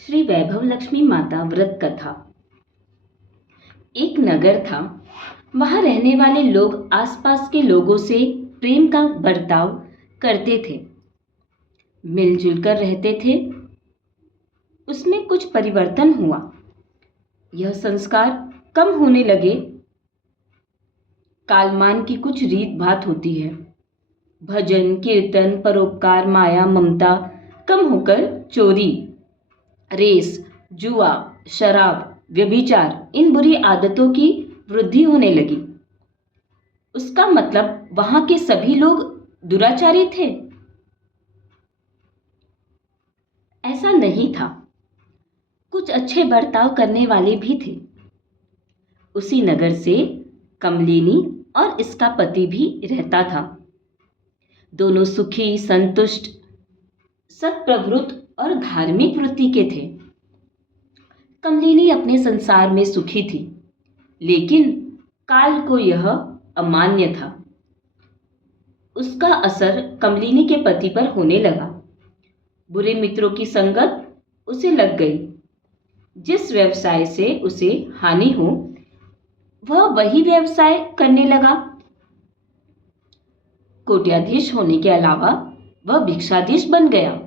श्री वैभव लक्ष्मी माता व्रत कथा। एक नगर था। वहां रहने वाले लोग आसपास के लोगों से प्रेम का बर्ताव करते थे, मिलजुल कर रहते थे। उसमें कुछ परिवर्तन हुआ। यह संस्कार कम होने लगे। कालमान की कुछ रीत भात होती है। भजन, कीर्तन, परोपकार, माया, ममता कम होकर चोरी, रेस, जुआ, शराब, व्यभिचार, इन बुरी आदतों की वृद्धि होने लगी। उसका मतलब वहां के सभी लोग दुराचारी थे? ऐसा नहीं था। कुछ अच्छे बर्ताव करने वाले भी थे। उसी नगर से कमलिनी और इसका पति भी रहता था। दोनों सुखी, संतुष्ट, सत्प्रवृत्त और धार्मिक वृत्ति के थे। कमलिनी अपने संसार में सुखी थी, लेकिन काल को यह अमान्य था। उसका असर कमलिनी के पति पर होने लगा। बुरे मित्रों की संगत उसे लग गई। जिस व्यवसाय से उसे हानि हो, वह वही व्यवसाय करने लगा। कोट्याधीश होने के अलावा वह भिक्षाधीश बन गया।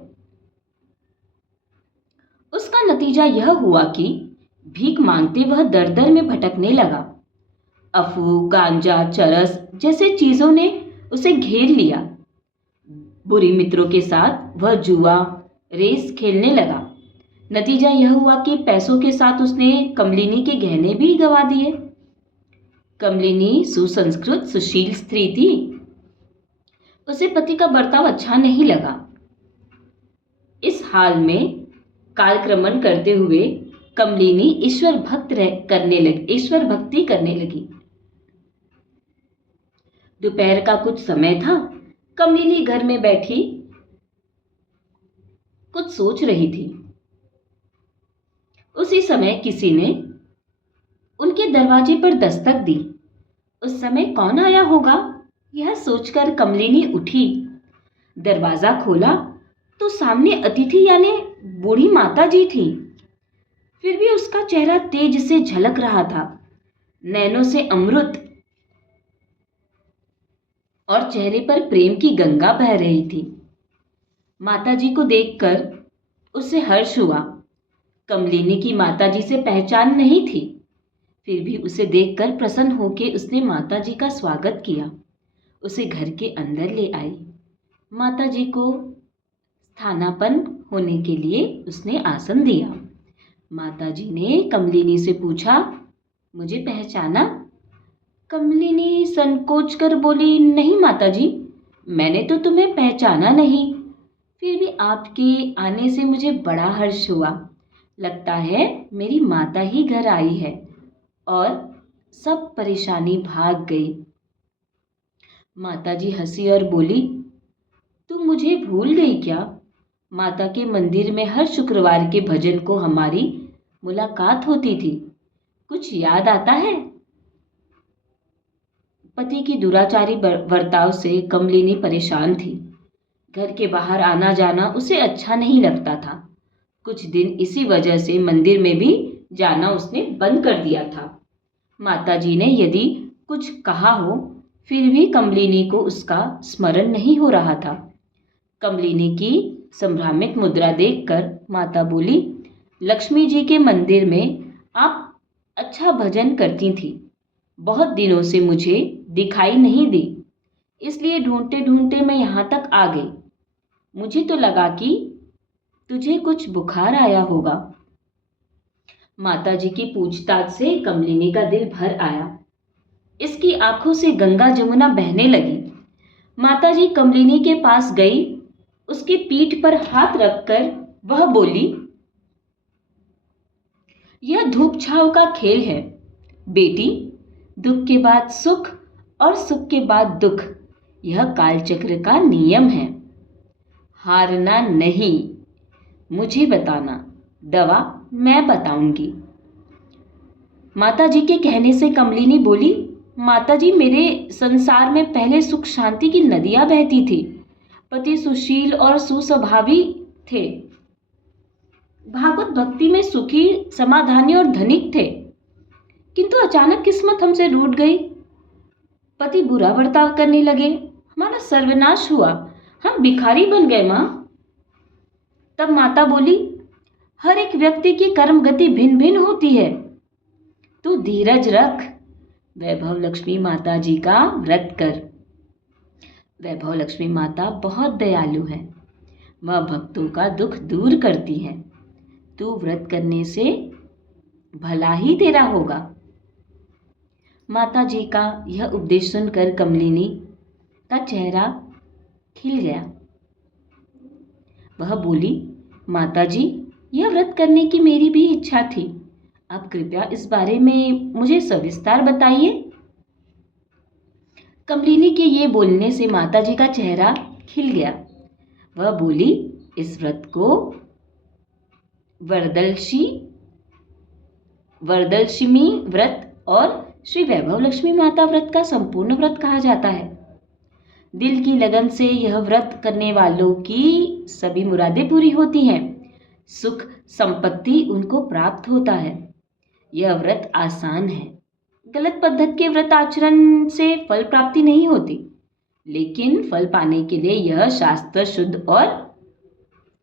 उसका नतीजा यह हुआ कि भीख मांगते वह दर दर में भटकने लगा। अफूह, गांजा, चरस जैसे चीजों ने उसे घेर लिया। बुरी मित्रों के साथ वह जुआ, रेस खेलने लगा। नतीजा यह हुआ कि पैसों के साथ उसने कमलिनी के गहने भी गंवा दिए। कमलिनी सुसंस्कृत, सुशील स्त्री थी। उसे पति का बर्ताव अच्छा नहीं लगा। इस हाल में कालक्रमण करते हुए कमलिनी ईश्वर भक्ति करने लगी। दोपहर का कुछ समय था। कमलिनी घर में बैठी कुछ सोच रही थी। उसी समय किसी ने उनके दरवाजे पर दस्तक दी। उस समय कौन आया होगा, यह सोचकर कमलिनी उठी। दरवाजा खोला तो सामने अतिथि यानी बूढ़ी माता जी थी। फिर भी उसका चेहरा तेज से झलक रहा था, नैनों से अमृत, और चेहरे पर प्रेम की गंगा बह रही थी। माता जी को देखकर उसे हर्ष हुआ। कमलिनी की माता जी से पहचान नहीं थी, फिर भी उसे देखकर प्रसन्न होकर उसने माता जी का स्वागत किया। उसे घर के अंदर ले आई। माता जी को स्थानापन्न होने के लिए उसने आसन दिया। माता जी ने कमलिनी से पूछा, मुझे पहचाना? कमलिनी संकोच कर बोली, नहीं माता जी, मैंने तो तुम्हें पहचाना नहीं। फिर भी आपके आने से मुझे बड़ा हर्ष हुआ। लगता है मेरी माता ही घर आई है और सब परेशानी भाग गई। माता जी हंसी और बोली, तुम मुझे भूल गई क्या? माता के मंदिर में हर शुक्रवार के भजन को हमारी मुलाकात होती थी, कुछ याद आता है? पति की दुराचारी बर्ताव से कमलिनी परेशान थी। घर के बाहर आना जाना उसे अच्छा नहीं लगता था। कुछ दिन इसी वजह से मंदिर में भी जाना उसने बंद कर दिया था। माता जी ने यदि कुछ कहा हो, फिर भी कमलिनी को उसका स्मरण नहीं हो रहा था। कमलिनी की संभ्रामित मुद्रा देखकर माता बोली, लक्ष्मी जी के मंदिर में आप अच्छा भजन करती थी। बहुत दिनों से मुझे दिखाई नहीं दी, इसलिए ढूंढते ढूंढते मैं यहाँ तक आ गई। मुझे तो लगा कि तुझे कुछ बुखार आया होगा। माता जी की पूछताछ से कमलिनी का दिल भर आया। इसकी आंखों से गंगा जमुना बहने लगी। माता जी कमलिनी के पास गई। उसकी पीठ पर हाथ रखकर वह बोली, यह धूप छांव का खेल है बेटी। दुख के बाद सुख और सुख के बाद दुख, यह कालचक्र का नियम है। हारना नहीं, मुझे बताना, दवा मैं बताऊंगी। माता जी के कहने से कमलिनी बोली, माता जी, मेरे संसार में पहले सुख शांति की नदियां बहती थी। पति सुशील और सुस्वभावी थे। भागवत भक्ति में सुखी, समाधानी और धनिक थे, किंतु अचानक किस्मत हमसे रूठ गई। पति बुरा बर्ताव करने लगे, हमारा सर्वनाश हुआ, हम भिखारी बन गए माँ। तब माता बोली, हर एक व्यक्ति की कर्म गति भिन्न भिन्न होती है, तू धीरज रख, वैभव लक्ष्मी माता जी का व्रत कर। वैभव लक्ष्मी माता बहुत दयालु है, वह भक्तों का दुख दूर करती है। तू व्रत करने से भला ही तेरा होगा। माता जी का यह उपदेश सुनकर कमलिनी का चेहरा खिल गया। वह बोली, माता जी, यह व्रत करने की मेरी भी इच्छा थी, आप कृपया इस बारे में मुझे सविस्तार बताइए। कमलिनी के ये बोलने से माता जी का चेहरा खिल गया। वह बोली, इस व्रत को वरदलक्ष्मी व्रत और श्री वैभव लक्ष्मी माता व्रत का संपूर्ण व्रत कहा जाता है। दिल की लगन से यह व्रत करने वालों की सभी मुरादें पूरी होती हैं, सुख संपत्ति उनको प्राप्त होता है। यह व्रत आसान है। गलत पद्धति के व्रत आचरण से फल प्राप्ति नहीं होती, लेकिन फल पाने के लिए यह शास्त्र शुद्ध और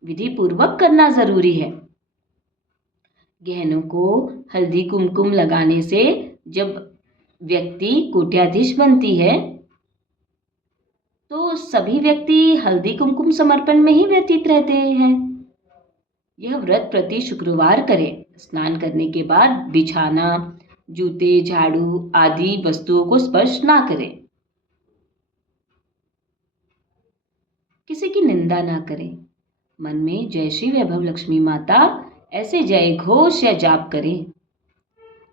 विधि पूर्वक करना जरूरी है। गहनों को हल्दी कुमकुम लगाने से जब व्यक्ति कोट्याधीश बनती है, तो सभी व्यक्ति हल्दी कुमकुम समर्पण में ही व्यतीत रहते हैं। यह व्रत प्रति शुक्रवार करें। स्नान करने के बाद बिछाना, जूते, झाड़ू आदि वस्तुओं को स्पर्श ना करें। किसी की निंदा ना करें। मन में जय श्री वैभव लक्ष्मी माता ऐसे जय घोष या जाप करें।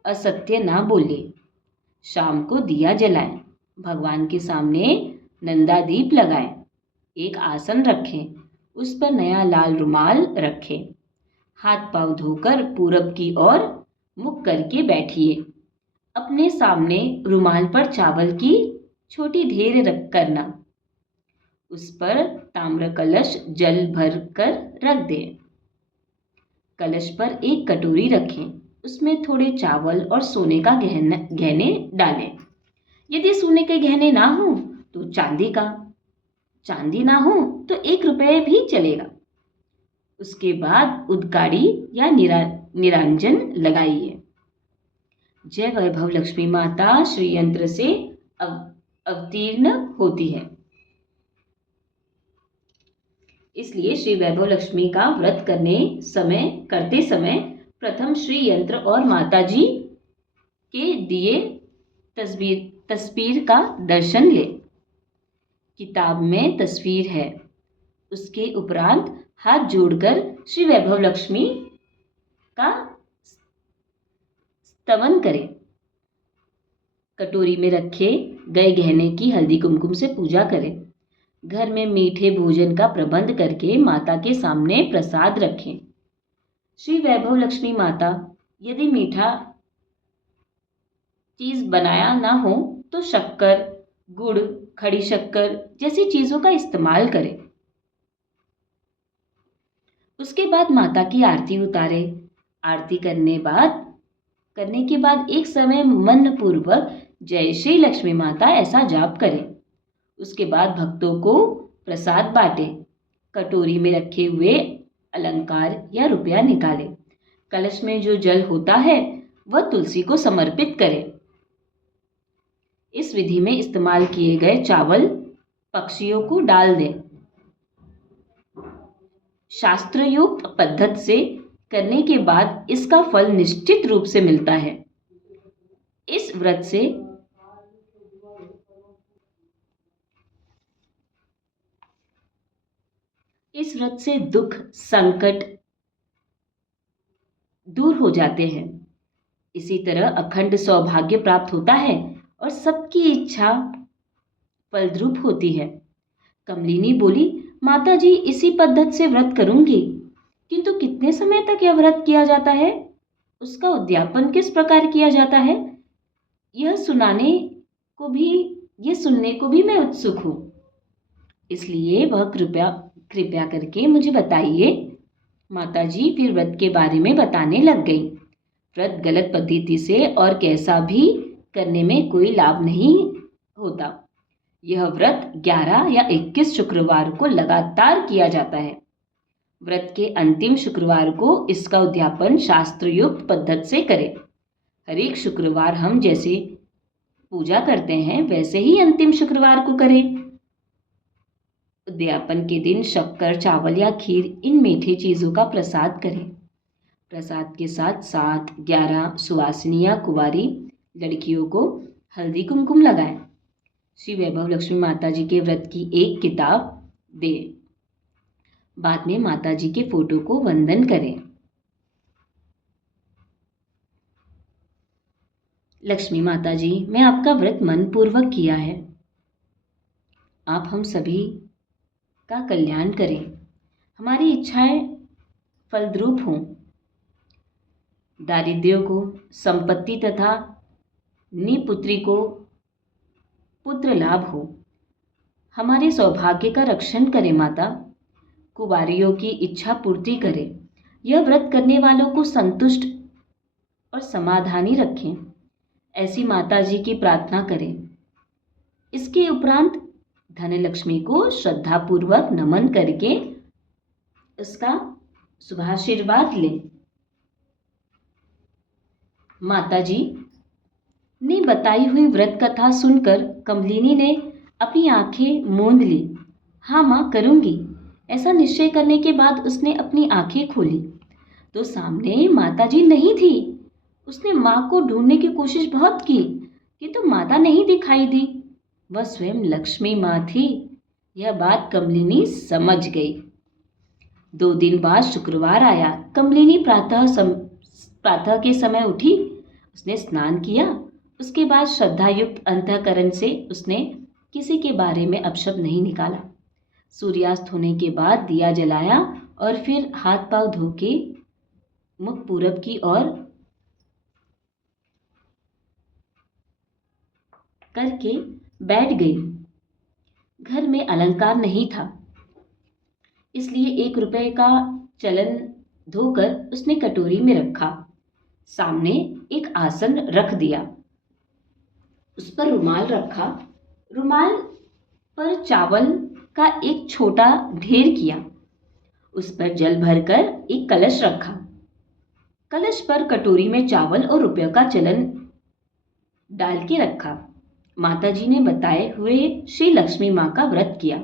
असत्य ना बोले। शाम को दिया जलाएं। भगवान के सामने नंदा दीप लगाएं। एक आसन रखें, उस पर नया लाल रुमाल रखें। हाथ पांव धोकर पूरब की ओर मुख करके बैठिए। अपने सामने रुमाल पर चावल की छोटी ढेर रख करना। उस पर ताम्र कलश जल भर कर रख दें। कलश पर एक कटोरी रखें, उसमें थोड़े चावल और सोने का गहने डालें। यदि सोने के गहने ना हो तो चांदी का, चांदी ना हो तो 1 रुपये भी चलेगा। उसके बाद उदगाड़ी या निरांजन लगाइए। जय वैभव लक्ष्मी माता श्री यंत्र से अवतीर्ण होती है। इसलिए श्री वैभव लक्ष्मी का व्रत करते समय प्रथम श्री यंत्र और माता जी के दिए तस्वीर का दर्शन ले। किताब में तस्वीर है, उसके उपरांत हाथ जोड़कर श्री वैभव लक्ष्मी का स्तवन करें। कटोरी में रखे गए गहने की हल्दी कुमकुम से पूजा करें। घर में मीठे भोजन का प्रबंध करके माता के सामने प्रसाद रखें। श्री वैभव लक्ष्मी माता यदि मीठा चीज बनाया ना हो तो शक्कर, गुड़, खड़ी शक्कर जैसी चीजों का इस्तेमाल करें। उसके बाद माता की आरती उतारे। आरती करने के बाद एक समय मन पूर्वक जय श्री लक्ष्मी माता ऐसा जाप करें। उसके बाद भक्तों को प्रसाद बांटे। कटोरी में रखे हुए अलंकार या रुपया निकाले। कलश में जो जल होता है वह तुलसी को समर्पित करें। इस विधि में इस्तेमाल किए गए चावल पक्षियों को डाल दें। शास्त्रयुक्त पद्धति से करने के बाद इसका फल निश्चित रूप से मिलता है। इस व्रत से दुख संकट दूर हो जाते हैं। इसी तरह अखंड सौभाग्य प्राप्त होता है और सबकी इच्छा फलद्रूप होती है। कमलिनी बोली, माता जी इसी पद्धति से व्रत करूंगी, किंतु कितने समय तक यह व्रत किया जाता है? उसका उद्यापन किस प्रकार किया जाता है? यह सुनने को भी मैं उत्सुक हूँ। इसलिए वह कृपया करके मुझे बताइए। माताजी फिर व्रत के बारे में बताने लग गई। व्रत गलत पद्धति से और कैसा भी करने में कोई लाभ नहीं होता। यह व्रत 11 या 21 शुक्रवार को लगातार किया जाता है। व्रत के अंतिम शुक्रवार को इसका उद्यापन शास्त्रयुक्त पद्धति से करें। हर एक शुक्रवार हम जैसे पूजा करते हैं वैसे ही अंतिम शुक्रवार को करें। उद्यापन के दिन शक्कर, चावल या खीर, इन मीठी चीज़ों का प्रसाद करें। प्रसाद के साथ 7, 11 सुवासिनी या कुंवारी लड़कियों को हल्दी कुमकुम लगाएं। श्री वैभव लक्ष्मी माता जी के व्रत की एक किताब दें। बाद में माता जी के फोटो को वंदन करें। लक्ष्मी माता जी, मैं आपका व्रत मन पूर्वक किया है। आप हम सभी का कल्याण करें, हमारी इच्छाएं फलद्रूप हों, दारिद्र्य को संपत्ति तथा निपुत्री को पुत्र लाभ हो। हमारे सौभाग्य का रक्षण करें माता, कुंवारियों की इच्छा पूर्ति करें। यह व्रत करने वालों को संतुष्ट और समाधानी रखें। ऐसी माता जी की प्रार्थना करें। इसके उपरांत धनलक्ष्मी को श्रद्धापूर्वक नमन करके उसका शुभाशीर्वाद लें। माता जी ने बताई हुई व्रत कथा सुनकर कमलिनी ने अपनी आंखें मूंद ली। हाँ माँ, करूँगी। ऐसा निश्चय करने के बाद उसने अपनी आंखें खोली तो सामने माता जी नहीं थी। उसने माँ को ढूंढने की कोशिश बहुत की किंतु माता नहीं दिखाई दी। वह स्वयं लक्ष्मी माँ थी। यह बात कमलिनी समझ गई। 2 दिन बाद शुक्रवार आया। कमलिनी प्रातः के समय उठी। उसने स्नान किया। उसके बाद श्रद्धायुक्त अंतःकरण से उसने किसी के बारे में अपशब्द नहीं निकाला। सूर्यास्त होने के बाद दिया जलाया और फिर हाथ पांव धो के मुख पूरब की ओर करके बैठ गई। घर में अलंकार नहीं था, इसलिए 1 रुपए का चलन धोकर उसने कटोरी में रखा। सामने एक आसन रख दिया, उस पर रुमाल रखा। रुमाल पर चावल का एक छोटा ढेर किया। उस पर जल भरकर एक कलश रखा। कलश पर कटोरी में चावल और रुपयों का चलन डाल के रखा। माता जी ने बताए हुए श्री लक्ष्मी माँ का व्रत किया।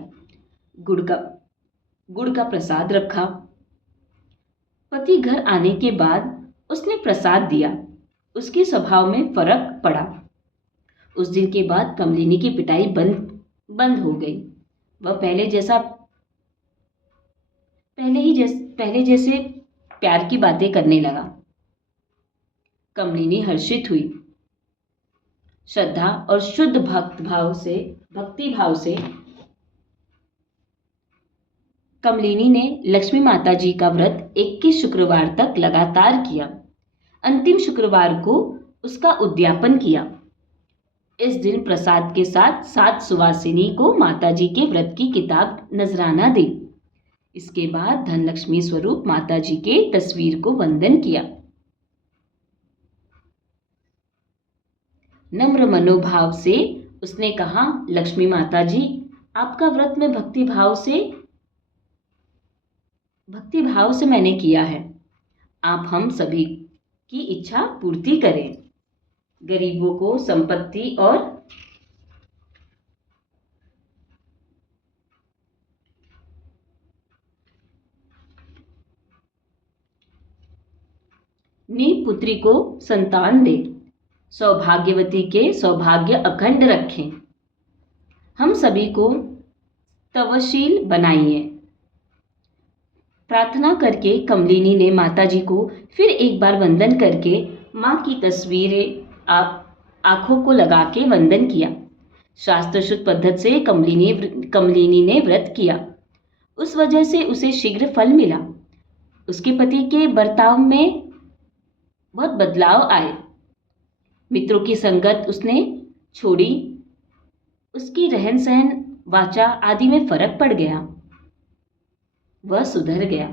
गुड़ का प्रसाद रखा। पति घर आने के बाद उसने प्रसाद दिया। उसके स्वभाव में फर्क पड़ा। उस दिन के बाद कमलिनी की पिटाई बंद हो गई। वह पहले जैसे प्यार की बातें करने लगा। कमलिनी हर्षित हुई। श्रद्धा और शुद्ध भक्ति भाव से कमलिनी ने लक्ष्मी माता जी का व्रत 21 शुक्रवार तक लगातार किया। अंतिम शुक्रवार को उसका उद्यापन किया। इस दिन प्रसाद के साथ 7 सुवासिनी को माता जी के व्रत की किताब नजराना दी। इसके बाद धनलक्ष्मी स्वरूप माता जी के तस्वीर को वंदन किया। नम्र मनोभाव से उसने कहा, लक्ष्मी माता जी, आपका व्रत में भक्ति भाव से मैंने किया है। आप हम सभी की इच्छा पूर्ति करें। गरीबों को संपत्ति और पुत्री को संतान दे। सौभाग्यवती के सौभाग्य अखंड रखें। हम सभी को तवशील बनाइए। प्रार्थना करके कमलिनी ने माता जी को फिर एक बार वंदन करके माँ की तस्वीरें आंखों को लगा के वंदन किया। शास्त्र शुद्ध पद्धति से कमलिनी ने व्रत किया। उस वजह से उसे शीघ्र फल मिला। उसके पति के बर्ताव में बहुत बदलाव आए। मित्रों की संगत उसने छोड़ी। उसकी रहन सहन, वाचा आदि में फर्क पड़ गया। वह सुधर गया।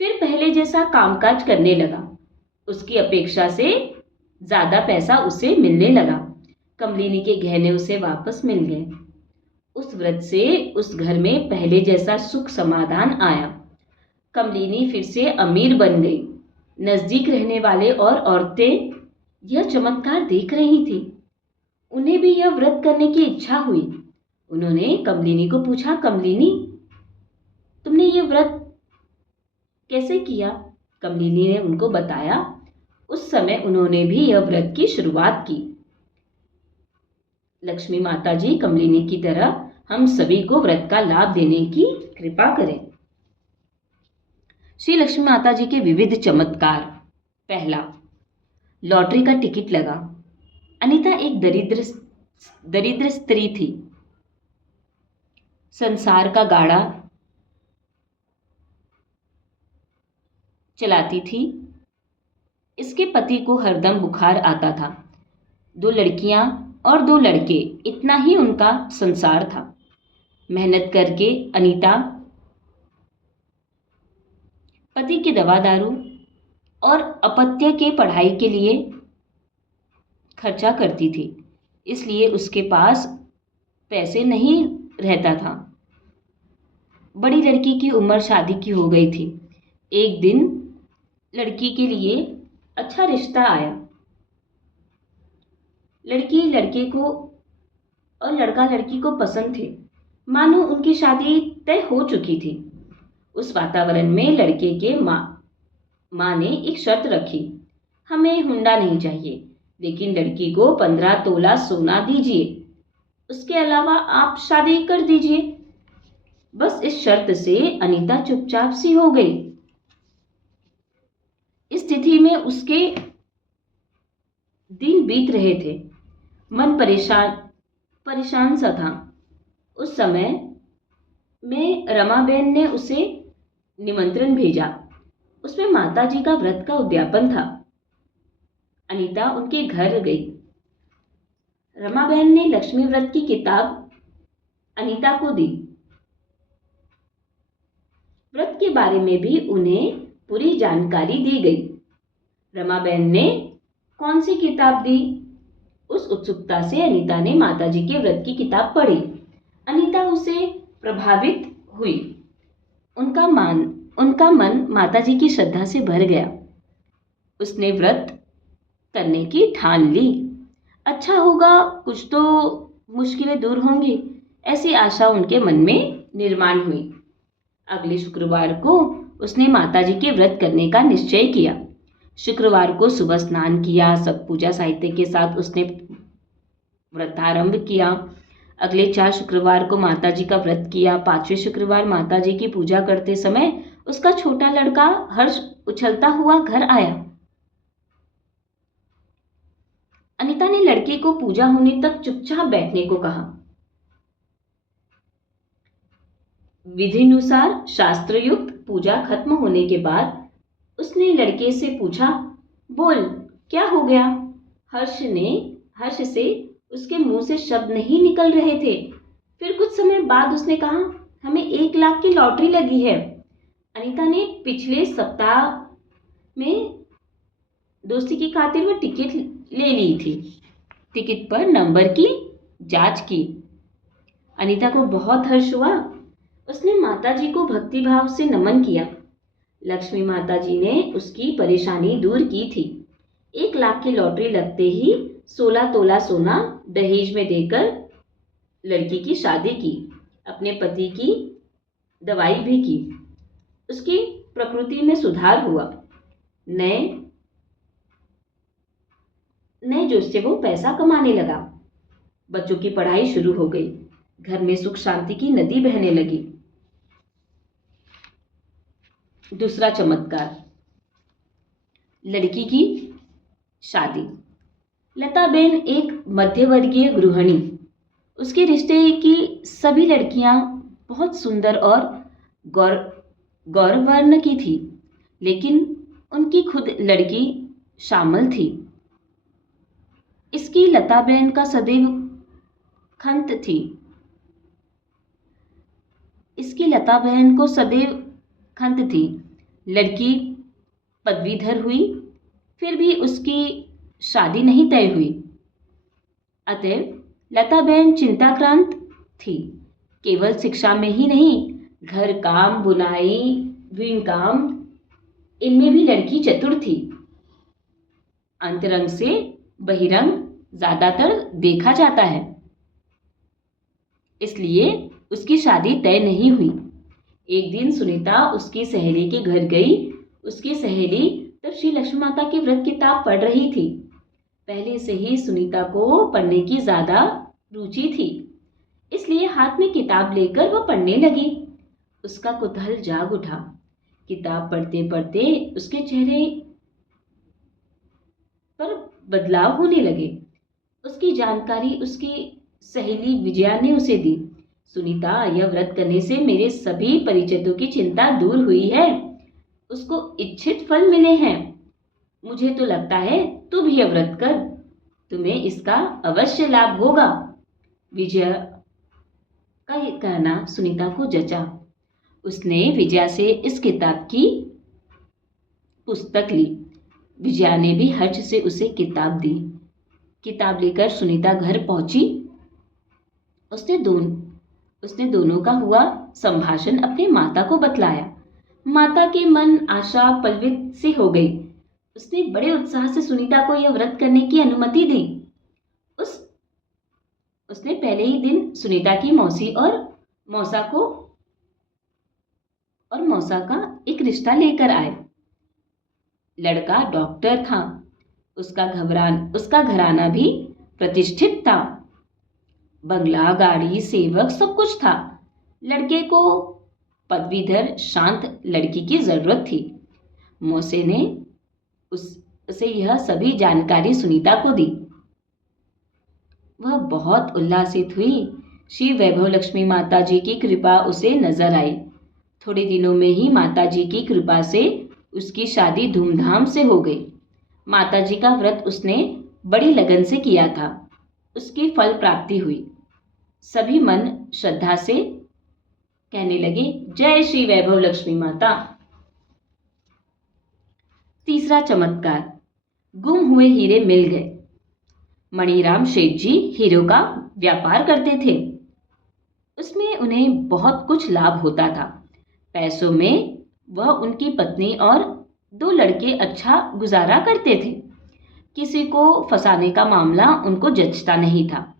फिर पहले जैसा कामकाज करने लगा। उसकी अपेक्षा से ज्यादा पैसा उसे मिलने लगा। कमलिनी के गहने उसे वापस मिल गए। उस व्रत से उस घर में पहले जैसा सुख समाधान आया। कमलिनी फिर से अमीर बन गई। नजदीक रहने वाले और औरतें यह चमत्कार देख रही थी। उन्हें भी यह व्रत करने की इच्छा हुई। उन्होंने कमलिनी को पूछा, कमलिनी, तुमने ये व्रत कैसे किया? कमलिनी ने उनको बताया। उस समय उन्होंने भी यह व्रत की शुरुआत की। लक्ष्मी माता जी कमलिनी की तरह हम सभी को व्रत का लाभ देने की कृपा करें। श्री लक्ष्मी माता जी के विविध चमत्कार। पहला, लॉटरी का टिकट लगा। अनीता एक दरिद्र स्त्री थी। संसार का गाड़ा चलाती थी। इसके पति को हरदम बुखार आता था। 2 लड़कियां और 2 लड़के, इतना ही उनका संसार था। मेहनत करके अनीता पति की दवा दारू और अपत्य के पढ़ाई के लिए खर्चा करती थी। इसलिए उसके पास पैसे नहीं रहता था। बड़ी लड़की की उम्र शादी की हो गई थी। एक दिन लड़की के लिए अच्छा रिश्ता आया। लड़की लड़के को और लड़का लड़की को पसंद थे। मानो उनकी शादी तय हो चुकी थी। उस वातावरण में लड़के के माँ ने एक शर्त रखी, हमें हुंडा नहीं चाहिए, लेकिन लड़की को 15 तोला सोना दीजिए। उसके अलावा आप शादी कर दीजिए। बस इस शर्त से अनीता चुपचाप सी हो गई। इस स्थिति में उसके दिन बीत रहे थे। मन परेशान सा था। उस समय में रमाबेन ने उसे निमंत्रण भेजा। उसमें माताजी का व्रत का उद्यापन था। अनीता उनके घर गई। रमाबेन ने लक्ष्मी व्रत की किताब अनीता को दी। व्रत के बारे में भी उन्हें पूरी जानकारी दी गई। रमाबेन ने कौन सी किताब दी? उस उत्सुकता से अनीता ने माताजी के व्रत की किताब पढ़ी। अनीता उसे प्रभावित हुई। उनका मन माताजी की श्रद्धा से भर गया। उसने व्रत करने की ठान ली। अच्छा होगा, कुछ तो मुश्किलें दूर होंगी, ऐसी आशा उनके मन में निर्माण हुई। अगले शुक्रवार को उसने माताजी के व्रत करने का निश्चय किया। शुक्रवार को सुबह स्नान किया। सब पूजा साहित्य के साथ उसने व्रतारंभ किया। अगले 4 शुक्रवार को माताजी का व्रत किया। 5वें शुक्रवार माताजी की पूजा करते समय उसका छोटा लड़का हर्ष उछलता हुआ घर आया। अनीता ने लड़के को पूजा होने तक चुपचाप बैठने को कहा। विधिनुसार शास्त्रयुक्त पूजा खत्म होने के बाद उसने लड़के से पूछा, बोल क्या हो गया? हर्ष से उसके मुंह से शब्द नहीं निकल रहे थे। फिर कुछ समय बाद उसने कहा, हमें 1 लाख की लॉटरी लगी है। अनीता ने पिछले सप्ताह में दोस्ती की खातिर वो टिकट ले ली थी। टिकट पर नंबर की जांच की। अनीता को बहुत हर्ष हुआ। उसने माताजी को भक्तिभाव से नमन किया। लक्ष्मी माताजी ने उसकी परेशानी दूर की थी। 1 लाख की लॉटरी लगते ही 16 तोला सोना दहेज में देकर लड़की की शादी की। अपने पति की दवाई भी की। उसकी प्रकृति में सुधार हुआ। नए जोश से वो पैसा कमाने लगा। बच्चों की पढ़ाई शुरू हो गई। घर में सुख शांति की नदी बहने लगी। दूसरा चमत्कार, लड़की की शादी। लताबेन एक मध्यवर्गीय गृहिणी। उसके रिश्ते की सभी लड़कियां बहुत सुंदर और गौरवर्ण की थी, लेकिन उनकी खुद लड़की शामिल थी। इसकी लताबेन का सदैव खंत थी। इसकी लता बहन को सदैव खंत थी। लड़की पदवीधर हुई, फिर भी उसकी शादी नहीं तय हुई। अतएव लताबहन चिंताक्रांत थी। केवल शिक्षा में ही नहीं, घर काम, बुनाई, विण काम, इनमें भी लड़की चतुर थी। अंतरंग से बहिरंग ज्यादातर देखा जाता है, इसलिए उसकी शादी तय नहीं हुई। एक दिन सुनीता उसकी सहेली के घर गई। उसकी सहेली तब श्री लक्ष्मी माता की व्रत किताब पढ़ रही थी। पहले से ही सुनीता को पढ़ने की ज्यादा रुचि थी, इसलिए हाथ में किताब लेकर वह पढ़ने लगी। उसका कुतूहल जाग उठा। किताब पढ़ते पढ़ते उसके चेहरे पर बदलाव होने लगे। उसकी जानकारी उसकी सहेली विजया ने उसे दी। सुनीता, यह व्रत करने से मेरे सभी परिचितों की चिंता दूर हुई है, उसको इच्छित फल मिले हैं। मुझे तो लगता है तू भी यह व्रत कर, तुम्हें इसका अवश्य लाभ होगा। विजया का ये कहना सुनीता को जचा। उसने विजया से इस किताब की पुस्तक ली। विजया ने भी हर्ष से उसे किताब दी। किताब लेकर सुनीता घर पहुंची। उसने दोनों का हुआ संभाषण अपनी माता को बतलाया। माता के मन आशा पल्लवित सी हो गई। उसने बड़े उत्साह से सुनीता को यह व्रत करने की अनुमति दी। उसने पहले ही दिन सुनीता की मौसी और मौसा का एक रिश्ता लेकर आए। लड़का डॉक्टर था। उसका घराना भी प्रतिष्ठित था। बंगला, गाड़ी, सेवक सब कुछ था। लड़के को पदवीधर शांत लड़की की जरूरत थी। मौसे ने उसे यह सभी जानकारी सुनीता को दी। वह बहुत उल्लासित हुई। श्री वैभव लक्ष्मी माता जी की कृपा उसे नजर आई। थोड़े दिनों में ही माता जी की कृपा से उसकी शादी धूमधाम से हो गई। माता जी का व्रत उसने बड़ी लगन से किया था। उसकी फल प्राप्ति हुई। सभी मन श्रद्धा से कहने लगे, जय श्री वैभव लक्ष्मी माता। तीसरा चमत्कार, गुम हुए हीरे मिल गए। मणिराम शेठ जी हीरो का व्यापार करते थे। उसमें उन्हें बहुत कुछ लाभ होता था। पैसों में वह, उनकी पत्नी और 2 लड़के अच्छा गुजारा करते थे। किसी को फंसाने का मामला उनको जचता नहीं था,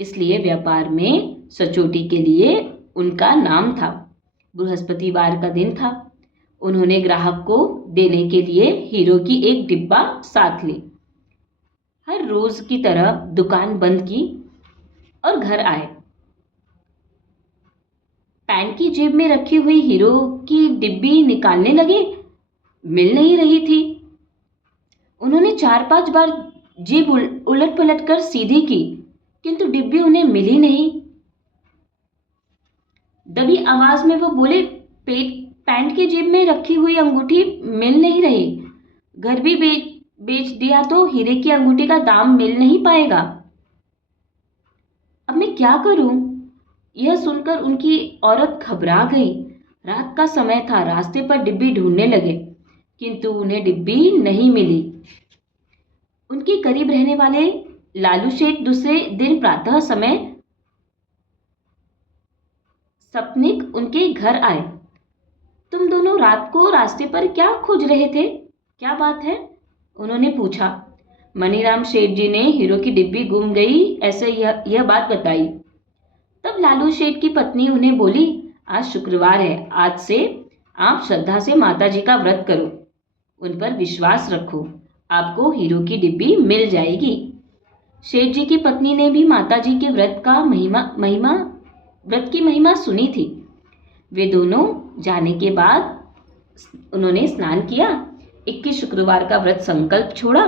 इसलिए व्यापार में सचोटी के लिए उनका नाम था। बृहस्पतिवार का दिन था। उन्होंने ग्राहक को देने के लिए हीरो की एक डिब्बा साथ ली। हर रोज की तरह दुकान बंद की और घर आए। पैंट की जेब में रखी हुई हीरो की डिब्बी निकालने लगे, मिल नहीं रही थी। उन्होंने 4-5 बार जेब उलट पलट कर सीधी की, किंतु डिब्बी उन्हें मिली नहीं। दबी आवाज में वो बोले, पैंट की जेब में रखी हुई अंगूठी मिल नहीं रही। घर भी बेच दिया तो हीरे की अंगूठी का दाम मिल नहीं पाएगा। अब मैं क्या करूं? यह सुनकर उनकी औरत घबरा गई। रात का समय था। रास्ते पर डिब्बी ढूंढने लगे, किंतु उन्हें डिब्बी नहीं मिली। उनके करीब रहने वाले लालू शेठ दूसरे दिन प्रातः समय सपनिक उनके घर आए। तुम दोनों रात को रास्ते पर क्या खोज रहे थे? क्या बात है? उन्होंने पूछा। मनीराम शेठ जी ने हीरो की डिब्बी गुम गई ऐसे यह बात बताई। तब लालू शेठ की पत्नी उन्हें बोली, आज शुक्रवार है, आज से आप श्रद्धा से माता जी का व्रत करो, उन पर विश्वास रखो, आपको हीरो की डिब्बी मिल जाएगी। शेठ जी की पत्नी ने भी माता जी के व्रत की महिमा सुनी थी। वे दोनों जाने के बाद उन्होंने स्नान किया, 21 शुक्रवार का व्रत संकल्प छोड़ा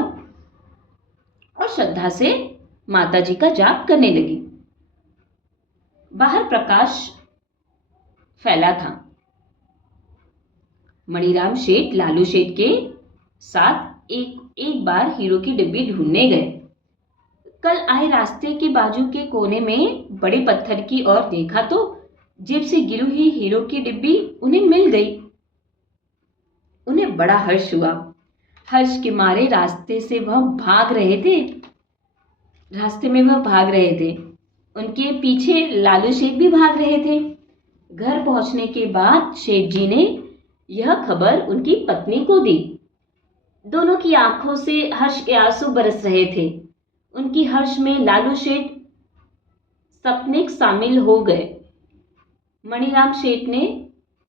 और श्रद्धा से माता जी का जाप करने लगी। बाहर प्रकाश फैला था। मणिराम शेठ लालू शेठ के साथ एक बार हीरो की डिब्बी ढूंढने गए। कल आए रास्ते के बाजू के कोने में बड़े पत्थर की ओर देखा तो जेब से गिरी हुई हीरो की डिब्बी उन्हें मिल गई। उन्हें बड़ा हर्ष हुआ। हर्ष के मारे रास्ते में वह भाग रहे थे। उनके पीछे लालू शेठ भी भाग रहे थे। घर पहुंचने के बाद शेठ जी ने यह खबर उनकी पत्नी को दी। दोनों की आंखों से हर्ष के आंसू बरस रहे थे। उनकी हर्ष में लालू शेठ सपनेक शामिल हो गए। मणिराम शेठ ने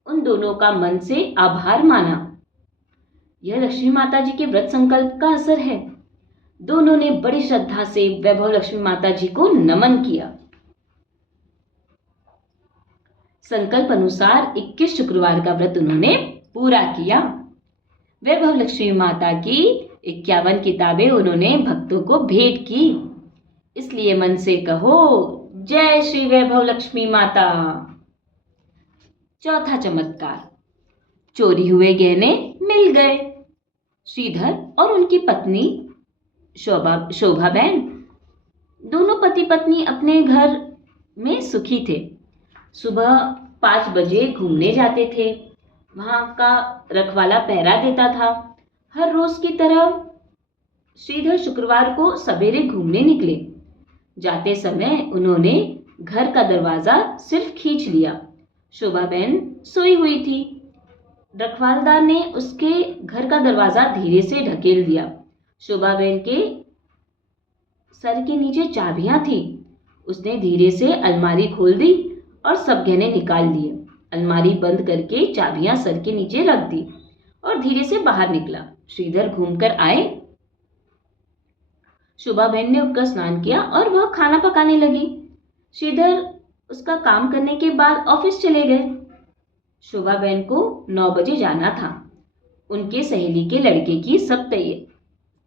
उन दोनों का मन से आभार माना। यह लक्ष्मी माता जी के व्रत संकल्प का असर है। दोनों ने बड़ी श्रद्धा से वैभव लक्ष्मी माता जी को नमन किया। संकल्प अनुसार 21 शुक्रवार का व्रत उन्होंने पूरा किया। वैभव लक्ष्मी माता की 51 किताबें उन्होंने भक्तों को भेंट की। इसलिए मन से कहो, जय श्री वैभव लक्ष्मी माता। चौथा चमत्कार, चोरी हुए गहने मिल गए। श्रीधर और उनकी पत्नी शोभाबेन दोनों पति पत्नी अपने घर में सुखी थे। सुबह 5 बजे घूमने जाते थे। वहां का रखवाला पहरा देता था। हर रोज की तरह श्रीधर शुक्रवार को सवेरे घूमने निकले। जाते समय उन्होंने घर का दरवाजा सिर्फ खींच लिया। शोभाबेन सोई हुई थी। रखवालदार ने उसके घर का दरवाजा धीरे से ढकेल दिया। शोभाबेन के सर के नीचे चाबियां थी। उसने धीरे से अलमारी खोल दी और सब गहने निकाल लिए। अलमारी बंद करके चाबियां सर के नीचे रख दी और धीरे से बाहर निकला। श्रीधर घूमकर आए। शोभाबेन ने उठकर स्नान किया और वह खाना पकाने लगी। श्रीधर उसका काम करने के बाद ऑफिस चले गए। शोभाबेन को 9 बजे जाना था। उनके सहेली के लड़के की सब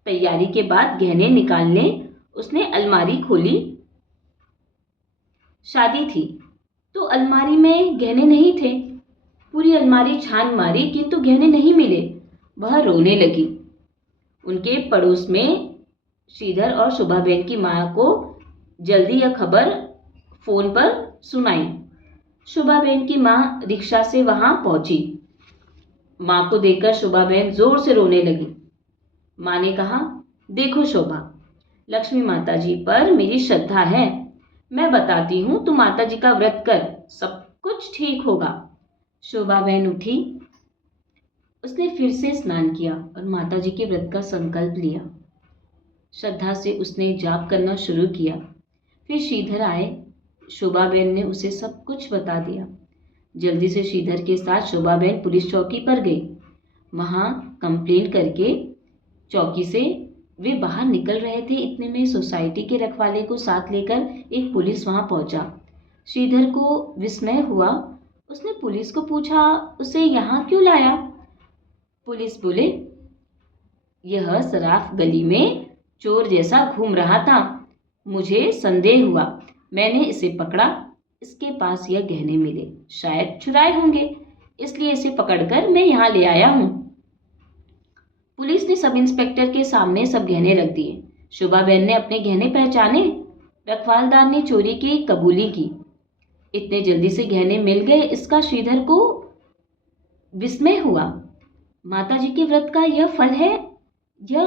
तैयारी के बाद गहने निकालने उसने अलमारी खोली। शादी थी तो अलमारी में गहने नहीं थे। पूरी अलमारी छान मारी किंतु गहने नहीं मिले। वह रोने लगी। उनके पड़ोस में श्रीधर और शोभाबेन की मां को जल्दी यह खबर फोन पर सुनाई। शोभाबेन की मां रिक्शा से वहां पहुंची। मां को देखकर शोभाबेन जोर से रोने लगी। मां ने कहा, देखो शोभा, लक्ष्मी माता जी पर मेरी श्रद्धा है। मैं बताती हूँ, तू माता जी का व्रत कर, सब कुछ ठीक होगा। शोभाबेन उठी। उसने फिर से स्नान किया और माता जी के व्रत का संकल्प लिया। श्रद्धा से उसने जाप करना शुरू किया। फिर श्रीधर आए। शोभाबेन ने उसे सब कुछ बता दिया। जल्दी से श्रीधर के साथ शोभाबेन पुलिस चौकी पर गई। वहां कंप्लेंट करके चौकी से वे बाहर निकल रहे थे। इतने में सोसाइटी के रखवाले को साथ लेकर एक पुलिस वहां पहुंचा। श्रीधर को विस्मय हुआ। उसने पुलिस को पूछा, उसे यहाँ क्यों लाया? पुलिस बोले, यह सराफ गली में चोर जैसा घूम रहा था। मुझे संदेह हुआ, मैंने इसे पकड़ा। इसके पास यह गहने मिले, शायद चुराए होंगे, इसलिए इसे पकड़कर मैं यहाँ ले आया हूँ। पुलिस ने सब इंस्पेक्टर के सामने सब गहने रख दिए। शोभाबेन ने अपने गहने पहचाने। रखवालदार ने चोरी की कबूली की। इतने जल्दी से गहने मिल गए, इसका श्रीधर को विस्मय हुआ। माता जी के व्रत का यह फल है, यह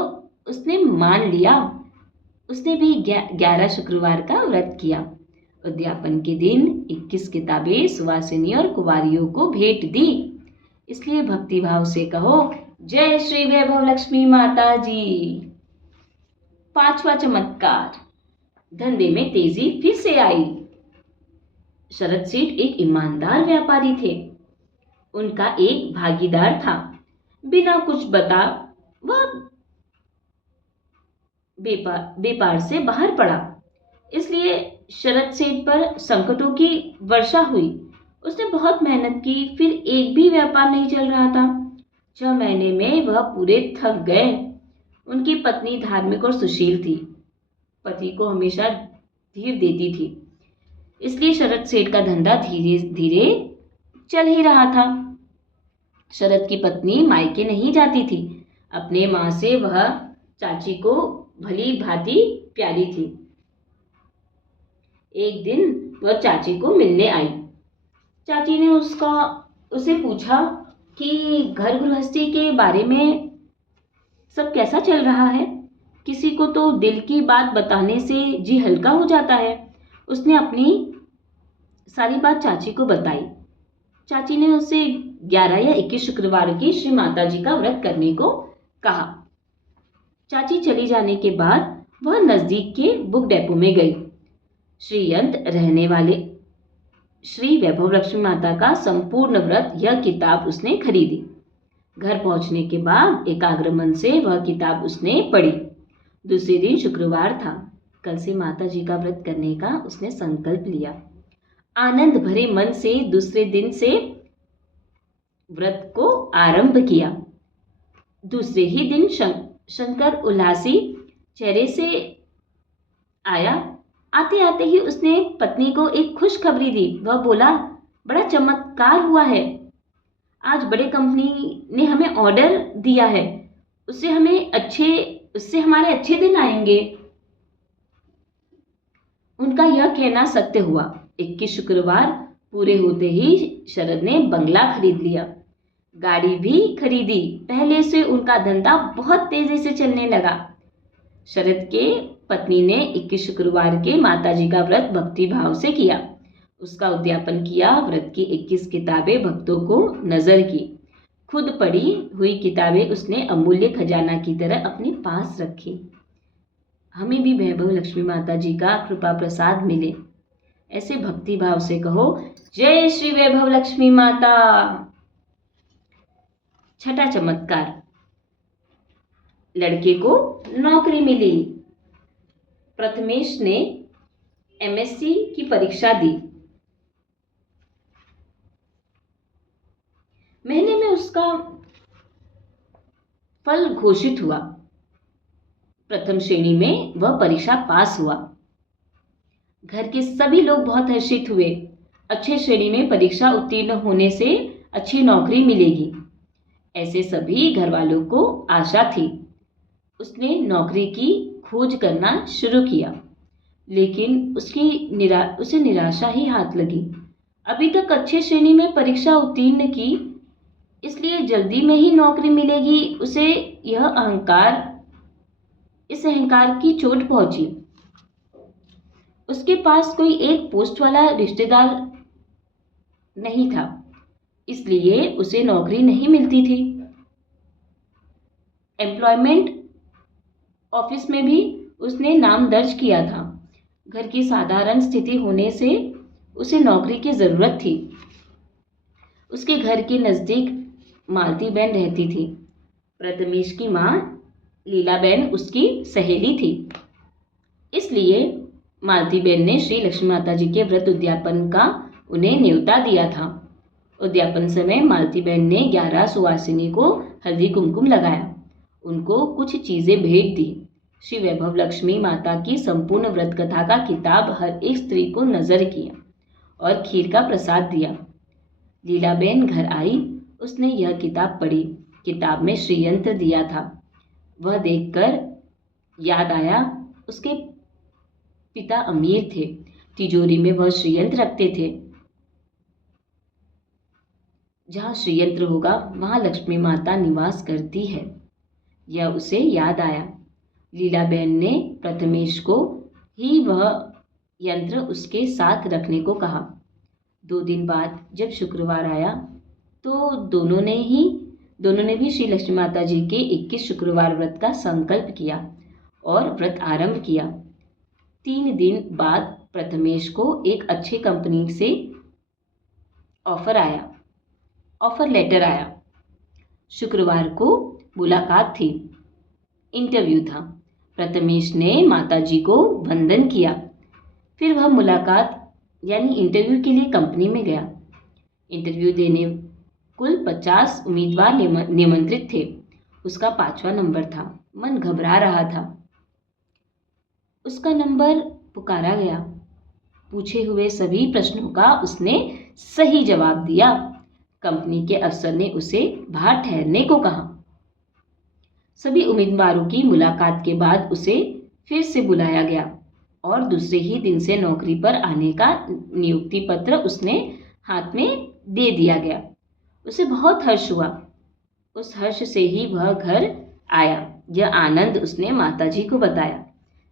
उसने मान लिया। उसने भी 11 शुक्रवार का व्रत किया। उद्यापन के दिन 21 किताबें सुवासिनी और कुंवारियों को भेंट दी। इसलिए भक्तिभाव से कहो, जय श्री वैभव लक्ष्मी माता जी। 5वां चमत्कार, धंधे में तेजी फिर से आई। शरद सेठ एक ईमानदार व्यापारी थे। उनका एक भागीदार था। बिना कुछ बता वह व्यापार से बाहर पड़ा। इसलिए शरद सेठ पर संकटों की वर्षा हुई। उसने बहुत मेहनत की, फिर एक भी व्यापार नहीं चल रहा था। 6 महीने में वह पूरे थक गए। उनकी पत्नी धार्मिक और सुशील थी। पति को हमेशा धीर देती थी। इसलिए शरद सेठ का धंधा धीरे धीरे चल ही रहा था। शरद की पत्नी मायके नहीं जाती थी। अपने मां से वह चाची को भली भांति प्यारी थी। एक दिन वह चाची को मिलने आई। चाची ने उसे पूछा, कि घर गृहस्थी के बारे में सब कैसा चल रहा है। किसी को तो दिल की बात बताने से जी हल्का हो जाता है। उसने अपनी सारी बात चाची को बताई। चाची ने उसे 11 या 21 शुक्रवार की श्री माता जी का व्रत करने को कहा। चाची चली जाने के बाद वह नजदीक के बुक डेपो में गई। श्रीयंत रहने वाले श्री वैभव लक्ष्मी माता का संपूर्ण व्रत यह किताब उसने खरीदी। घर पहुंचने के बाद एकाग्र मन से वह किताब उसने पढ़ी। दूसरे दिन शुक्रवार था। कल से माता जी का व्रत करने का उसने संकल्प लिया। आनंद भरे मन से दूसरे दिन से व्रत को आरंभ किया। दूसरे ही दिन शंकर उल्लासी चेहरे से आया। आते आते ही उसने पत्नी को एक खुशखबरी दी। वह बोला, बड़ा चमत्कार हुआ है। आज बड़े कंपनी ने हमें ऑर्डर दिया है। उससे हमारे अच्छे दिन आएंगे। उनका यह कहना सत्य हुआ। 21 शुक्रवार पूरे होते ही शरद ने बंगला खरीद लिया, गाड़ी भी खरीदी। पहले से उनका धंधा बहुत तेजी से चलने लगा। शरद के पत्नी ने 21 शुक्रवार के माताजी का व्रत भक्ति भाव से किया। उसका उद्यापन किया। व्रत की 21 किताबें भक्तों को नजर की। खुद पढ़ी हुई किताबें उसने अमूल्य खजाना की तरह अपने पास रखी। हमें भी वैभव लक्ष्मी माता जी का कृपा प्रसाद मिले। ऐसे भक्ति भाव से कहो, जय श्री वैभव लक्ष्मी माता। छठा चमत्कार, लड़के को नौकरी मिली। प्रथमेश ने एमएससी की परीक्षा दी। महीने में उसका फल घोषित हुआ। प्रथम श्रेणी में वह परीक्षा पास हुआ। घर के सभी लोग बहुत हर्षित हुए। अच्छे श्रेणी में परीक्षा उत्तीर्ण होने से अच्छी नौकरी मिलेगी, ऐसे सभी घर वालों को आशा थी। उसने नौकरी की खोज करना शुरू किया, लेकिन उसे निराशा ही हाथ लगी। अभी तक अच्छे श्रेणी में परीक्षा उत्तीर्ण की, इसलिए जल्दी में ही नौकरी मिलेगी। उसे इस अहंकार की चोट पहुंची। उसके पास कोई एक पोस्ट वाला रिश्तेदार नहीं था, इसलिए उसे नौकरी नहीं मिलती थी। एम्प्लॉयमेंट ऑफिस में भी उसने नाम दर्ज किया था। घर की साधारण स्थिति होने से उसे नौकरी की जरूरत थी। उसके घर के नजदीक मालती बहन रहती थी। प्रथमेश की माँ लीलाबेन उसकी सहेली थी, इसलिए मालती बहन ने श्री लक्ष्मी माता जी के व्रत उद्यापन का उन्हें न्योता दिया था। उद्यापन समय मालती बहन ने 11 सुवासिनी को हल्दी कुमकुम लगाया, उनको कुछ चीजें भेंट दी। श्री वैभव लक्ष्मी माता की संपूर्ण व्रत कथा का किताब हर एक स्त्री को नजर किया और खीर का प्रसाद दिया। लीलाबेन घर आई। उसने यह किताब पढ़ी। किताब में श्रीयंत्र दिया था। वह देखकर याद आया, उसके पिता अमीर थे। तिजोरी में वह श्रीयंत्र रखते थे। जहाँ श्रीयंत्र होगा वहाँ लक्ष्मी माता निवास करती है, यह उसे याद आया। लीलाबेन ने प्रथमेश को ही वह यंत्र उसके साथ रखने को कहा। 2 दिन बाद जब शुक्रवार आया तो दोनों ने भी श्री लक्ष्मी माता जी के 21 शुक्रवार व्रत का संकल्प किया और व्रत आरंभ किया। 3 दिन बाद प्रथमेश को एक अच्छी कंपनी से ऑफर लेटर आया। शुक्रवार को मुलाकात थी, इंटरव्यू था। प्रथमेश ने माता जी को वंदन किया। फिर वह मुलाकात यानी इंटरव्यू के लिए कंपनी में गया। इंटरव्यू देने कुल 50 उम्मीदवार निमंत्रित थे। उसका 5वां नंबर था। मन घबरा रहा था। उसका नंबर पुकारा गया। पूछे हुए सभी प्रश्नों का उसने सही जवाब दिया। कंपनी के अफसर ने उसे बाहर ठहरने को कहा। सभी उम्मीदवारों की मुलाकात के बाद उसे फिर से बुलाया गया और दूसरे ही दिन से नौकरी पर आने का नियुक्ति पत्र उसने हाथ में दे दिया गया। उसे बहुत हर्ष हुआ। उस हर्ष से ही वह घर आया। यह आनंद उसने माताजी को बताया।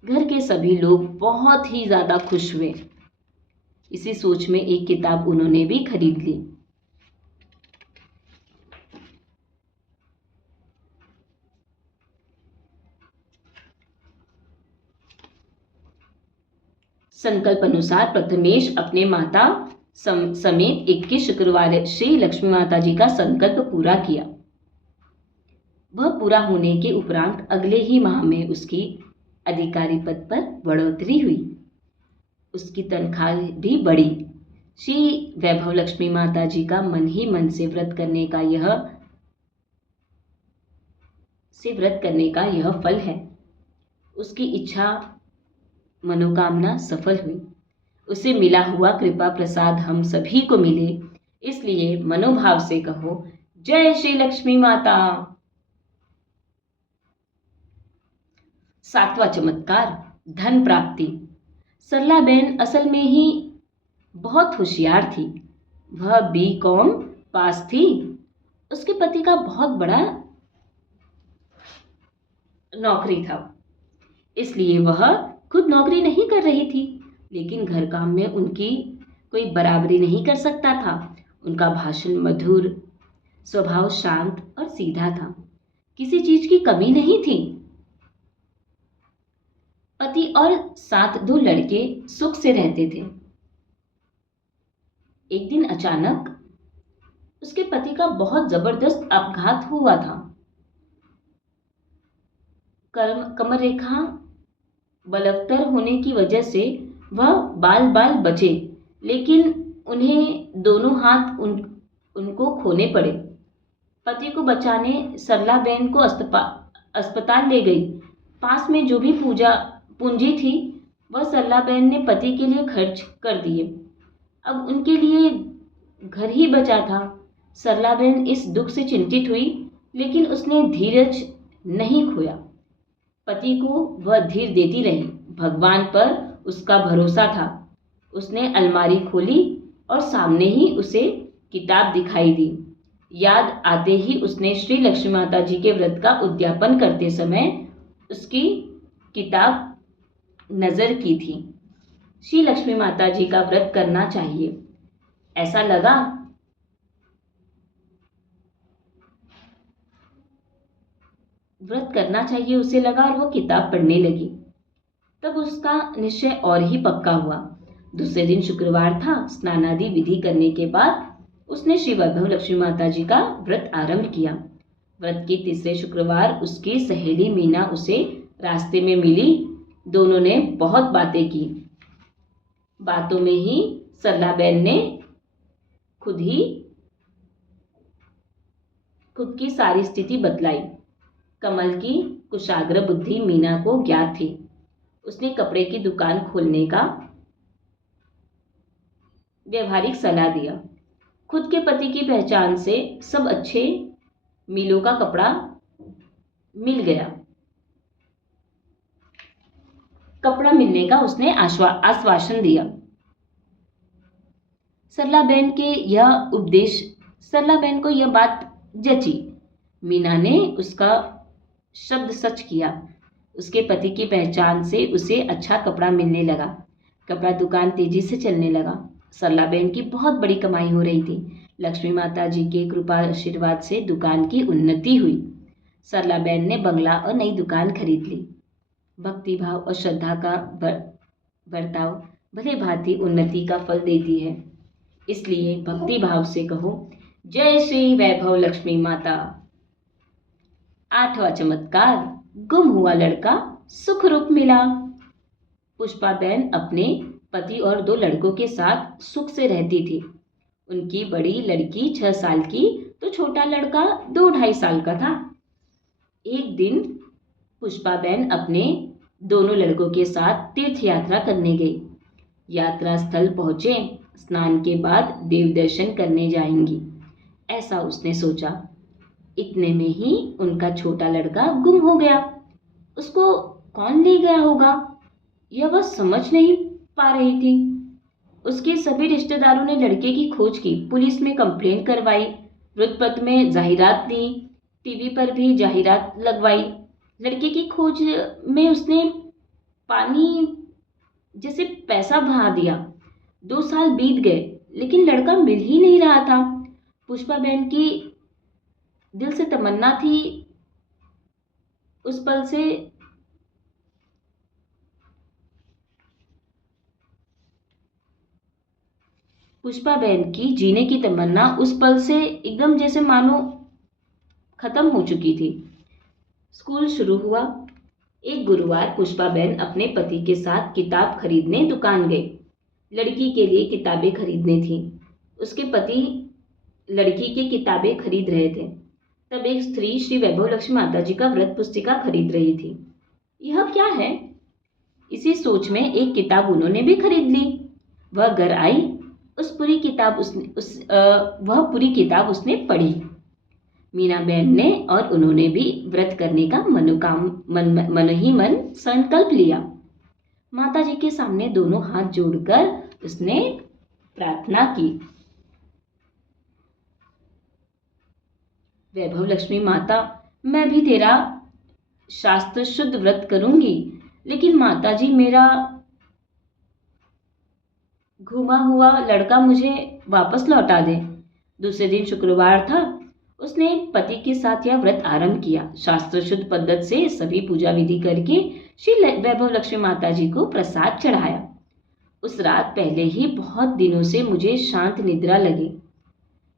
घर के सभी लोग बहुत ही ज्यादा खुश हुए। इसी सोच में एक किताब उन्होंने भी खरीद ली। संकल्प अनुसार प्रथमेश अपने माता समेत 21 शुक्रवार श्री लक्ष्मी माता जी का संकल्प पूरा किया। वह पूरा होने के उपरांत अगले ही माह में उसकी अधिकारी पद पर बढ़ोतरी हुई। उसकी तनख्वाह भी बढ़ी। श्री वैभव लक्ष्मी माता जी का मन ही मन से व्रत करने का यह फल है। उसकी इच्छा मनोकामना सफल हुई। उसे मिला हुआ कृपा प्रसाद हम सभी को मिले, इसलिए मनोभाव से कहो, जय श्री लक्ष्मी माता। 7वां चमत्कार, धन प्राप्ति। सरलाबेन असल में ही बहुत होशियार थी। वह B.Com पास थी। उसके पति का बहुत बड़ा नौकरी था, इसलिए वह खुद नौकरी नहीं कर रही थी, लेकिन घर काम में उनकी कोई बराबरी नहीं कर सकता था। उनका भाषण मधुर, स्वभाव शांत और सीधा था। किसी चीज की कमी नहीं थी। पति और 7 लड़के सुख से रहते थे। एक दिन अचानक उसके पति का बहुत जबरदस्त अपघात हुआ था। कमर रेखा बलवत्तर होने की वजह से वह बाल बाल बचे, लेकिन उन्हें दोनों हाथ उनको खोने पड़े। पति को बचाने सरलाबेन को अस्पताल ले गई। पास में जो भी पूंजी थी वह सरलाबेन ने पति के लिए खर्च कर दिए। अब उनके लिए घर ही बचा था। सरलाबेन इस दुख से चिंतित हुई, लेकिन उसने धीरज नहीं खोया। पति को वह धीर देती रही। भगवान पर उसका भरोसा था। उसने अलमारी खोली और सामने ही उसे किताब दिखाई दी। याद आते ही उसने श्री लक्ष्मी माता जी के व्रत का उद्यापन करते समय उसकी किताब नजर की थी। श्री लक्ष्मी माता जी का व्रत करना चाहिए, ऐसा लगा। व्रत करना चाहिए उसे लगा और वो किताब पढ़ने लगी। तब उसका निश्चय और ही पक्का हुआ। दूसरे दिन शुक्रवार था। स्नानादि विधि करने के बाद उसने श्री वैभव लक्ष्मी माता जी का व्रत आरंभ किया। व्रत के तीसरे शुक्रवार उसकी सहेली मीना उसे रास्ते में मिली। दोनों ने बहुत बातें की। बातों में ही सरलाबेन ने खुद की सारी स्थिति बतलाई। कमल की कुशाग्र बुद्धि मीना को ज्ञात थी। उसने कपड़े की दुकान खोलने का व्यवहारिक सलाह दिया। खुद के पति की पहचान से सब अच्छे मिलों का कपड़ा मिल गया। कपड़ा मिलने का उसने आश्वासन दिया। सरलाबेन को यह बात जची। मीना ने उसका शब्द सच किया। उसके पति की पहचान से उसे अच्छा कपड़ा मिलने लगा। कपड़ा दुकान तेजी से चलने लगा। सरलाबेन की बहुत बड़ी कमाई हो रही थी। लक्ष्मी माता जी के कृपा आशीर्वाद से दुकान की उन्नति हुई। सरलाबेन ने बंगला और नई दुकान खरीद ली। भक्ति भाव और श्रद्धा का बर्ताव भले भांति उन्नति का फल देती है, इसलिए भक्ति भाव से कहो, जय श्री वैभव लक्ष्मी माता। 8वां चमत्कार, गुम हुआ लड़का सुख रूप मिला। पुष्पाबेन अपने पति और 2 लड़कों के साथ सुख से रहती थी। उनकी बड़ी लड़की 6 साल की तो छोटा लड़का 2-2.5 साल का था। एक दिन पुष्पाबेन अपने दोनों लड़कों के साथ तीर्थ यात्रा करने गई। यात्रा स्थल पहुंचे। स्नान के बाद देव दर्शन करने जाएंगी, ऐसा उसने सोचा। इतने में ही उनका छोटा लड़का गुम हो गया। उसको कौन ले गया होगा, यह वह समझ नहीं पा रही थी। उसके सभी रिश्तेदारों ने लड़के की खोज की, पुलिस में कंप्लेंट करवाई। वृत्तपत्र में जाहिरात दी, टीवी पर भी जाहिरात लगवाई। लड़के की खोज में उसने पानी जैसे पैसा बहा दिया। 2 साल बीत गए लेकिन लड़का मिल ही नहीं रहा था। पुष्पा बहन की दिल से तमन्ना थी उस पल से पुष्पा बहन की जीने की तमन्ना उस पल से एकदम जैसे मानो खत्म हो चुकी थी। स्कूल शुरू हुआ। एक गुरुवार पुष्पा बहन अपने पति के साथ किताब खरीदने दुकान गई। लड़की के लिए किताबें खरीदनी थी। उसके पति लड़की की किताबें खरीद रहे थे। तब एक स्त्री श्री वैभव लक्ष्मी माता जी का व्रत पुस्तिका खरीद रही थी। यह क्या है? इसी सोच में एक किताब उन्होंने भी खरीद ली। वह घर आई। वह पूरी किताब उसने पढ़ी। मीना बहन ने और उन्होंने भी व्रत करने का मन ही मन संकल्प लिया। माता जी के सामने दोनों हाथ जोड़कर उसने प्रार्थना की। वैभव लक्ष्मी माता, मैं भी तेरा शास्त्र शुद्ध व्रत करूंगी, लेकिन माता जी मेरा घुमा हुआ लड़का मुझे वापस लौटा दे। दूसरे दिन शुक्रवार था। उसने पति के साथ यह व्रत आरंभ किया। शास्त्र शुद्ध पद्धति से सभी पूजा विधि करके श्री वैभव लक्ष्मी माता जी को प्रसाद चढ़ाया। उस रात पहले ही बहुत दिनों से मुझे शांत निद्रा लगी।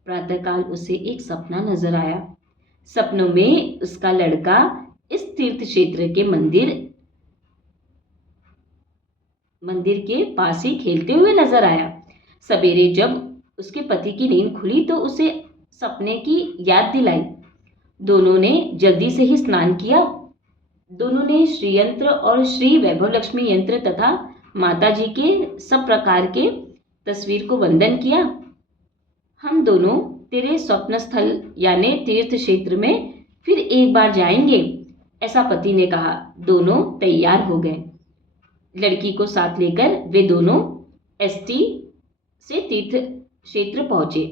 प्रातःकाल उसे एक सपना नजर आया। सपनों में उसका लड़का इस तीर्थ क्षेत्र के मंदिर के पास ही खेलते हुए नजर आया। सवेरे जब उसके पति की नींद खुली तो उसे सपने की याद दिलाई। दोनों ने जल्दी से ही स्नान किया। दोनों ने श्री यंत्र और श्री वैभव लक्ष्मी यंत्र तथा माता जी के सब प्रकार के तस्वीर को वंदन किया। हम दोनों तेरे स्वप्न स्थल यानी तीर्थ क्षेत्र में फिर एक बार जाएंगे, ऐसा पति ने कहा। दोनों तैयार हो गए। लड़की को साथ लेकर वे दोनों एसटी से तीर्थ क्षेत्र पहुंचे।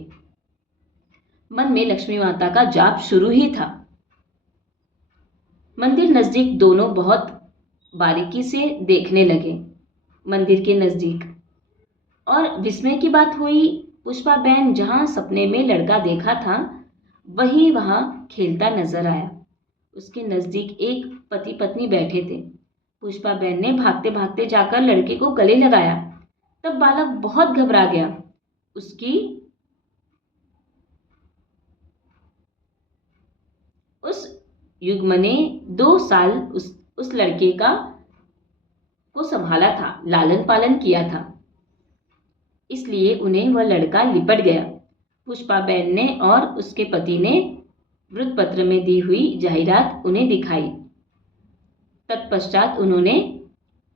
मन में लक्ष्मी माता का जाप शुरू ही था। मंदिर नजदीक दोनों बहुत बारीकी से देखने लगे। मंदिर के नजदीक और विस्मय की बात हुई, पुष्पा बहन जहां सपने में लड़का देखा था वही वहां खेलता नजर आया। उसके नजदीक एक पति पत्नी बैठे थे। पुष्पा बहन ने भागते भागते जाकर लड़के को गले लगाया। तब बालक बहुत घबरा गया। उस युग्म ने 2 साल उस लड़के को संभाला था, लालन पालन किया था, इसलिए उन्हें वह लड़का लिपट गया। पुष्पा बहन ने और उसके पति ने वृत्तपत्र में दी हुई जाहिरात उन्हें दिखाई। तत्पश्चात उन्होंने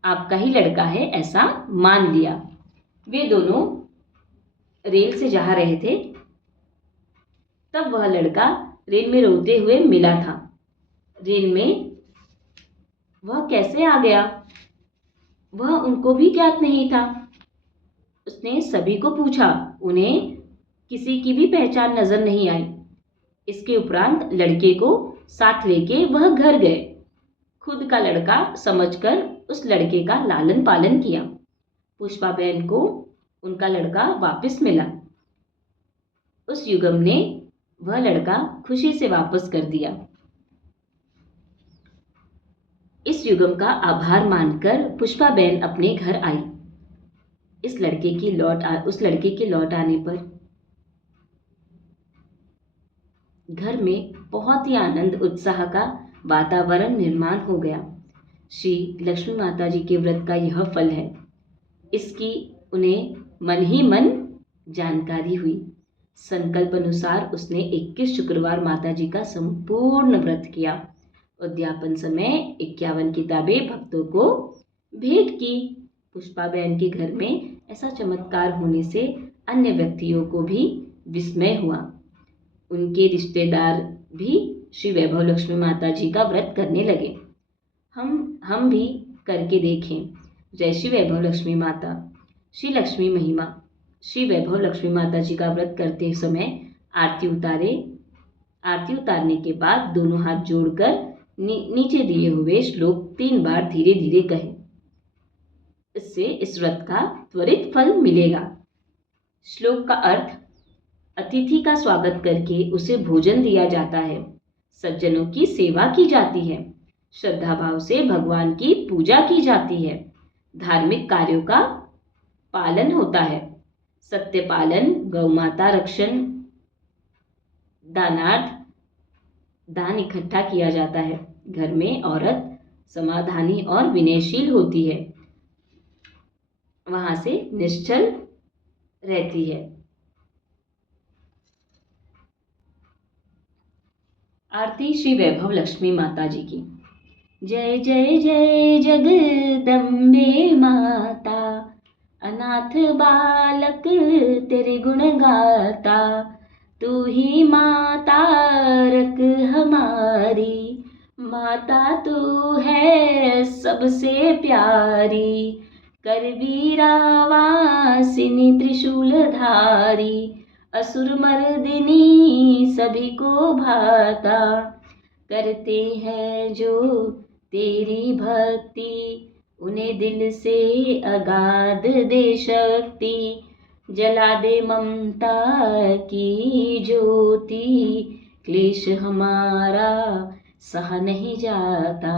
आपका ही लड़का है ऐसा मान लिया। वे दोनों रेल से जा रहे थे। तब वह लड़का रेल में रोते हुए मिला था। रेल में वह कैसे आ गया, वह उनको भी ज्ञात नहीं था। उसने सभी को पूछा, उन्हें किसी की भी पहचान नजर नहीं आई। इसके उपरांत लड़के को साथ लेके वह घर गए। खुद का लड़का समझकर उस लड़के का लालन पालन किया। पुष्पा बहन को उनका लड़का वापस मिला। उस युगम ने वह लड़का खुशी से वापस कर दिया। इस युगम का आभार मानकर पुष्पा बहन अपने घर आई। उस लड़के के लौट आने पर घर में बहुत ही आनंद उत्साह का वातावरण निर्माण हो गया। श्री लक्ष्मी माता जी के व्रत का यह फल है। इसकी उन्हें मन ही मन जानकारी हुई। संकल्प अनुसार उसने 21 शुक्रवार माता जी का संपूर्ण व्रत किया। उद्यापन समय 51 किताबें भक्तों को भेंट की। पुष्पा बहन के घर में ऐसा चमत्कार होने से अन्य व्यक्तियों को भी विस्मय हुआ। उनके रिश्तेदार भी श्री वैभव लक्ष्मी माता जी का व्रत करने लगे। हम भी करके देखें। जय श्री वैभव लक्ष्मी माता। श्री लक्ष्मी महिमा। श्री वैभव लक्ष्मी माता जी का व्रत करते समय आरती उतारे। आरती उतारने के बाद दोनों हाथ जोड़कर नीचे दिए हुए श्लोक 3 बार धीरे धीरे कहे। इससे इस व्रत का त्वरित फल मिलेगा। श्लोक का अर्थ: अतिथि का स्वागत करके उसे भोजन दिया जाता है, सज्जनों की सेवा की जाती है, श्रद्धा भाव से भगवान की पूजा की जाती है, धार्मिक कार्यों का पालन होता है, सत्य पालन, गौ माता रक्षण, दानार्थ दान इकट्ठा किया जाता है। घर में औरत समाधानी और विनयशील होती है, वहां से निश्चल रहती है। आरती श्री वैभव लक्ष्मी माता जी की। जय जय जय जगदम्बे माता, अनाथ बालक तेरे गुण गाता, तू ही माता रख हमारी, माता तू है सबसे प्यारी, करवीरा वासिनी त्रिशूलधारी, असुर मर्दिनी सभी को भाता, करते हैं जो तेरी भक्ति, उन्हें दिल से अगाध दे शक्ति, जला दे ममता की ज्योति, क्लेश हमारा सहा नहीं जाता।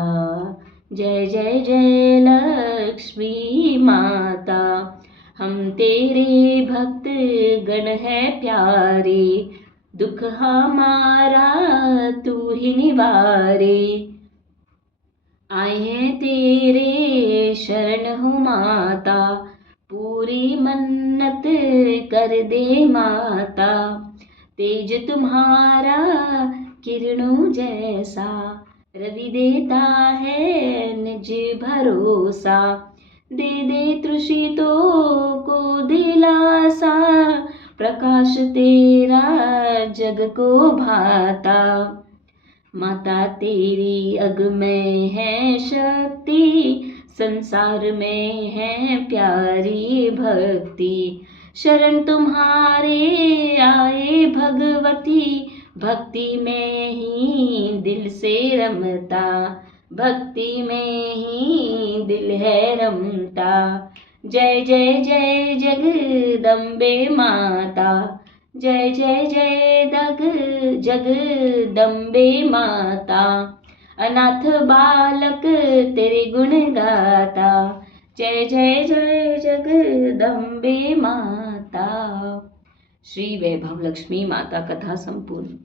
जय जय जय लक्ष्मी माता, हम तेरे भक्त गण है प्यारे, दुख हमारा तू ही निवारे, आए हैं तेरे शरण हो माता, पूरी मन्नत कर दे माता, तेज तुम्हारा किरणों जैसा, रवि देता है निज भरोसा, दे दे तृषितों को दिलासा, प्रकाश तेरा जग को भाता, माता तेरी अग में है शक्ति, संसार में है प्यारी भक्ति, शरण तुम्हारे आए भगवती, भक्ति में ही दिल से रमता, भक्ति में ही दिल है रमता। जय जय जय जगदम्बे माता, जय जय जय जगदम्बे माता, अनाथ बालक तेरे गुण गाता, जय जय जय जगदम्बे माता। श्री वैभव लक्ष्मी माता कथा संपूर्ण।